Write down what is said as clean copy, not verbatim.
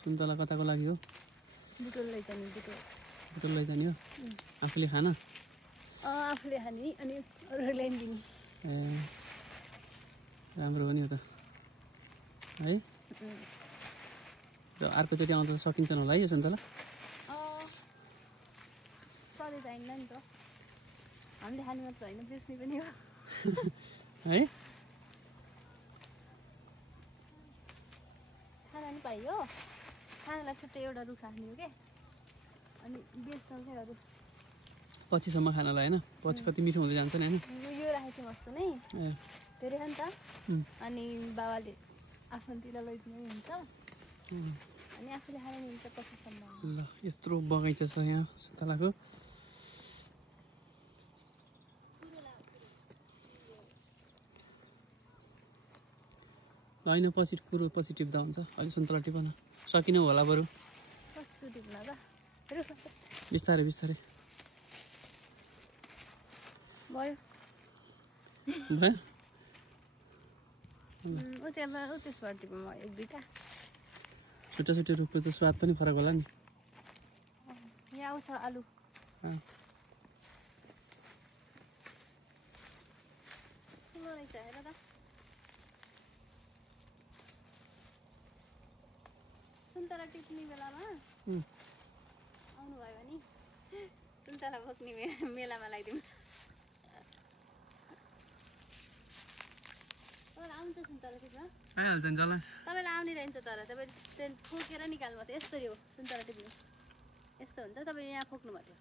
सुन्तला कताको लागि हो? बुटोल लैजाने बुटोल लैजाने हो? आफूले खान? आफूले खाने अनि अरूहरूलाई पनि दिने। ए राम्रो हो नि हो त है। र अर्कोचोटि आउँदा सकिन्छन् होला है यो सुन्तला? सधैँ चाहिँदैन नि त, हामीले खाने मात्र होइन बेच्ने पनि हो है। खाना नि पाइयो, खानालाई छुट्टै एउटा रुख राख्ने हो क्या, अनि बेच्न चाहिँ अरू पछिसम्म खानलाई होइन? पछि कति मिठो हुँदै जान्छ नि होइन? यो राखेको छु मस्तो नै धेरै खान्छ। अनि बाबाले आफन्तिर लैदिने हुन्छ अनि आफूले खाने हुन्छ पछिसम्म। ल यत्रो बगैँचा छ यहाँ सुन्तलाको। होइन पछि कुरो पछि टिप्दा हुन्छ, अलिक सुन्तला टिप न। सकिनु होला बरु, बिस्तारै बिस्तारै भयो। त्यसबाट टिपमा एक दुईवटा छुट्टा छुट्टै रोप्यो त स्वाद पनि फरक होला नि। यहाँ आउँछ आलु। सुन्तला टिप्ने बेलामा आउनुभयो भने सुन्तला बोक्ने मेलामा लगाइदिउँ। तपाईँलाई आउँछ सुन्तला टिप्न? आइहाल्छ नि जला। तपाईँलाई आउने रहन्छ तर तपाईँ त्यहाँ ठोकेर निकाल्नु भयो। यस्तरी हो सुन्तला टिप्नु, यस्तो हुन्छ। तपाईँ यहाँ ठोक्नु भयो।